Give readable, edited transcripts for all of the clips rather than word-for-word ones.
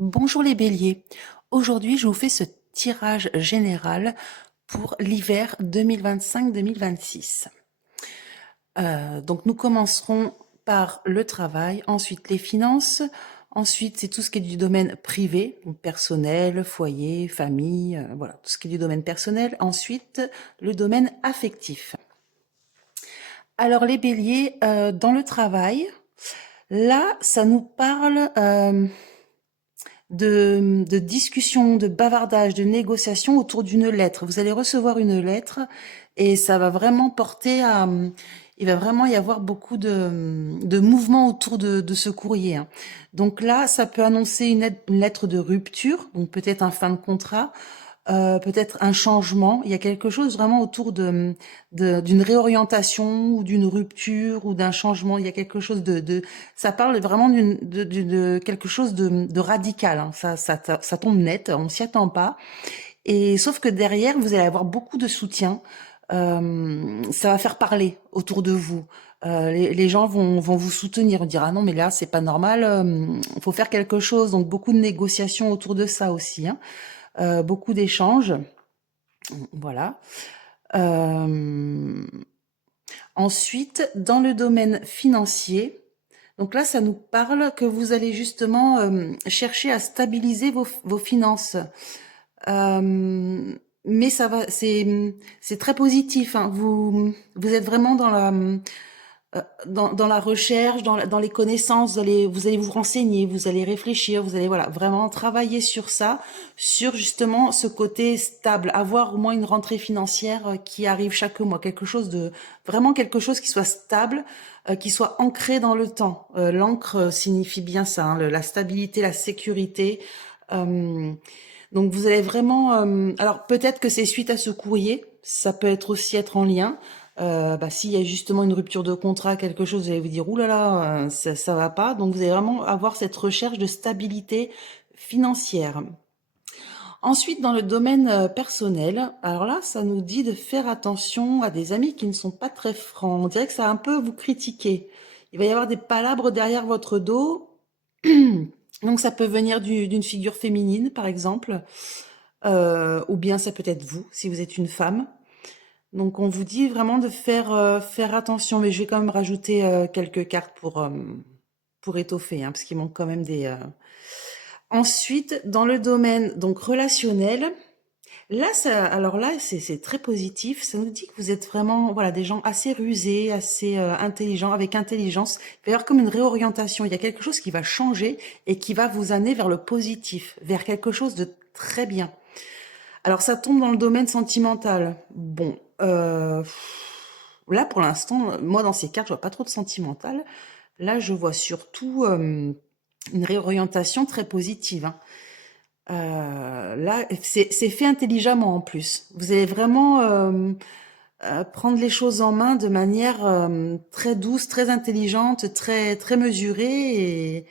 Bonjour les béliers. Aujourd'hui, je vous fais ce tirage général pour l'hiver 2025-2026. Donc, nous commencerons par le travail, ensuite les finances, ensuite c'est tout ce qui est du domaine privé, donc personnel, foyer, famille, voilà, tout ce qui est du domaine personnel. Ensuite, le domaine affectif. Alors les béliers, dans le travail, là, ça nous parle de discussions, de bavardages, de négociations autour d'une lettre. Vous allez recevoir une lettre et ça va vraiment porter à... Il va vraiment y avoir beaucoup de mouvements autour de ce courrier, hein. Donc là, ça peut annoncer une lettre de rupture, donc peut-être un fin de contrat, peut-être un changement. Il y a quelque chose vraiment autour d'une réorientation ou d'une rupture ou d'un changement. Il y a quelque chose ça parle vraiment de quelque chose de radical, hein. Ça tombe net, on s'y attend pas. Et sauf que derrière, vous allez avoir beaucoup de soutien. Ça va faire parler autour de vous. Les gens vont vous soutenir, dire ah non mais là c'est pas normal, faut faire quelque chose. Donc beaucoup de négociations autour de ça aussi, hein. Beaucoup d'échanges, voilà. Euh, Ensuite, dans le domaine financier, donc là, ça nous parle que vous allez justement chercher à stabiliser vos finances. Mais ça va, c'est très positif, hein. Vous êtes vraiment dans la recherche, dans les connaissances, vous allez vous renseigner, vous allez réfléchir, vous allez voilà vraiment travailler sur ça, sur justement ce côté stable, avoir au moins une rentrée financière qui arrive chaque mois, vraiment quelque chose qui soit stable, qui soit ancré dans le temps. L'ancre signifie bien ça, hein, la stabilité, la sécurité. Euh, donc vous allez vraiment, alors peut-être que c'est suite à ce courrier, ça peut être aussi être en lien. S'il y a justement une rupture de contrat, quelque chose, vous allez vous dire ouh là là, ça va pas. Donc vous allez vraiment avoir cette recherche de stabilité financière. Ensuite, dans le domaine personnel, alors là, ça nous dit de faire attention à des amis qui ne sont pas très francs. On dirait que ça va un peu vous critiquer. Il va y avoir des palabres derrière votre dos. Donc ça peut venir d'une figure féminine, par exemple, ou bien ça peut être vous, si vous êtes une femme. Donc on vous dit vraiment de faire attention, mais je vais quand même rajouter quelques cartes pour étoffer, hein, parce qu'il manque quand même des... Ensuite, dans le domaine donc relationnel, là, alors là, c'est très positif. Ça nous dit que vous êtes vraiment, voilà, des gens assez rusés, assez intelligents, avec intelligence. Il va y avoir comme une réorientation. Il y a quelque chose qui va changer et qui va vous amener vers le positif, vers quelque chose de très bien. Alors, ça tombe dans le domaine sentimental. Bon, là, pour l'instant, moi, dans ces cartes, je vois pas trop de sentimental. Là, je vois surtout une réorientation très positive, hein. Là, c'est fait intelligemment en plus. Vous allez vraiment prendre les choses en main de manière très douce, très intelligente, très mesurée.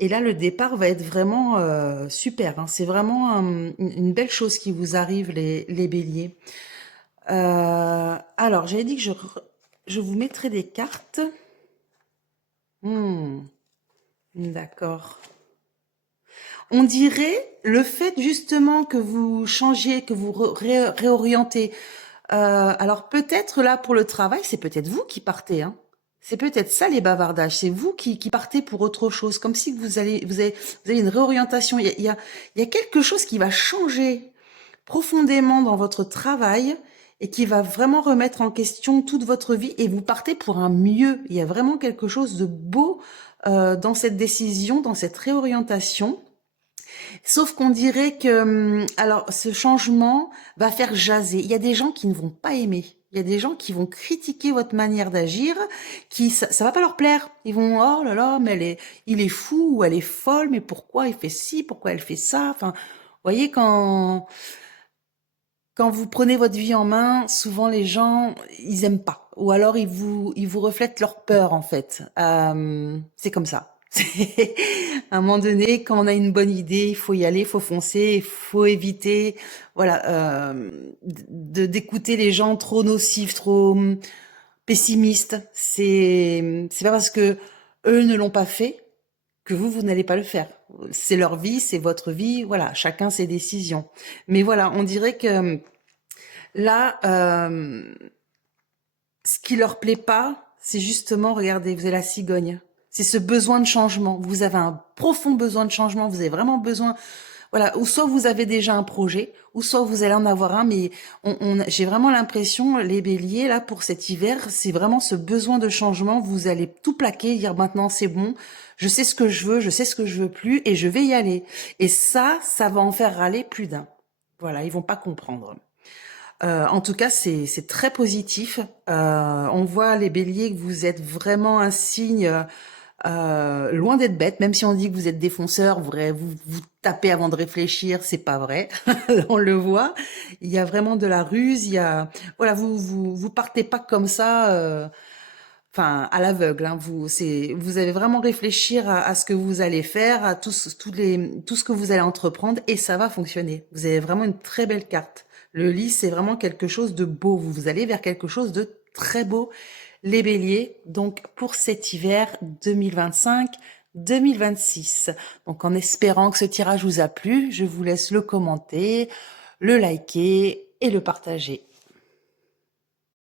Et là, le départ va être vraiment super, hein. C'est vraiment une belle chose qui vous arrive, les béliers. Alors, j'avais dit que je vous mettrai des cartes. Hmm, d'accord. On dirait le fait justement que vous changiez, que vous réorientez. Alors peut-être là pour le travail, c'est peut-être vous qui partez, hein. C'est peut-être ça les bavardages. C'est vous qui partez pour autre chose, comme si vous avez une réorientation. Il y a quelque chose qui va changer profondément dans votre travail et qui va vraiment remettre en question toute votre vie et vous partez pour un mieux. Il y a vraiment quelque chose de beau dans cette décision, dans cette réorientation. Sauf qu'on dirait que, alors, ce changement va faire jaser. Il y a des gens qui ne vont pas aimer. Il y a des gens qui vont critiquer votre manière d'agir, ça va pas leur plaire. Ils vont, oh là là, mais il est fou ou elle est folle, mais pourquoi il fait ci, pourquoi elle fait ça? Enfin, vous voyez, quand vous prenez votre vie en main, souvent les gens, ils aiment pas. Ou alors ils vous reflètent leur peur, en fait. C'est comme ça. À un moment donné, quand on a une bonne idée, il faut y aller, il faut foncer, il faut éviter, voilà, d'écouter les gens trop nocifs, trop pessimistes. C'est pas parce que eux ne l'ont pas fait que vous n'allez pas le faire. c'est leur vie, c'est votre vie, voilà, chacun ses décisions. Mais voilà, on dirait que là, ce qui leur plaît pas, c'est justement, regardez, vous avez la cigogne. C'est ce besoin de changement. Vous avez un profond besoin de changement. Vous avez vraiment besoin, voilà, ou soit vous avez déjà un projet, ou soit vous allez en avoir un, mais j'ai vraiment l'impression, les béliers, là, pour cet hiver, c'est vraiment ce besoin de changement. Vous allez tout plaquer, dire maintenant c'est bon, je sais ce que je veux, je sais ce que je veux plus, et je vais y aller. Et ça va en faire râler plus d'un. Voilà, ils vont pas comprendre. En tout cas, c'est très positif. On voit les béliers que vous êtes vraiment un signe loin d'être bête, même si on dit que vous êtes défonceur, vous tapez avant de réfléchir, c'est pas vrai. On le voit. Il y a vraiment de la ruse. Il y a, voilà, vous partez pas comme ça, enfin à l'aveugle. Hein. Vous allez vraiment réfléchir à ce que vous allez faire, à tout ce que vous allez entreprendre, et ça va fonctionner. Vous avez vraiment une très belle carte. Le lit, c'est vraiment quelque chose de beau. Vous allez vers quelque chose de très beau, les béliers, donc pour cet hiver 2025-2026. Donc en espérant que ce tirage vous a plu, je vous laisse le commenter, le liker et le partager.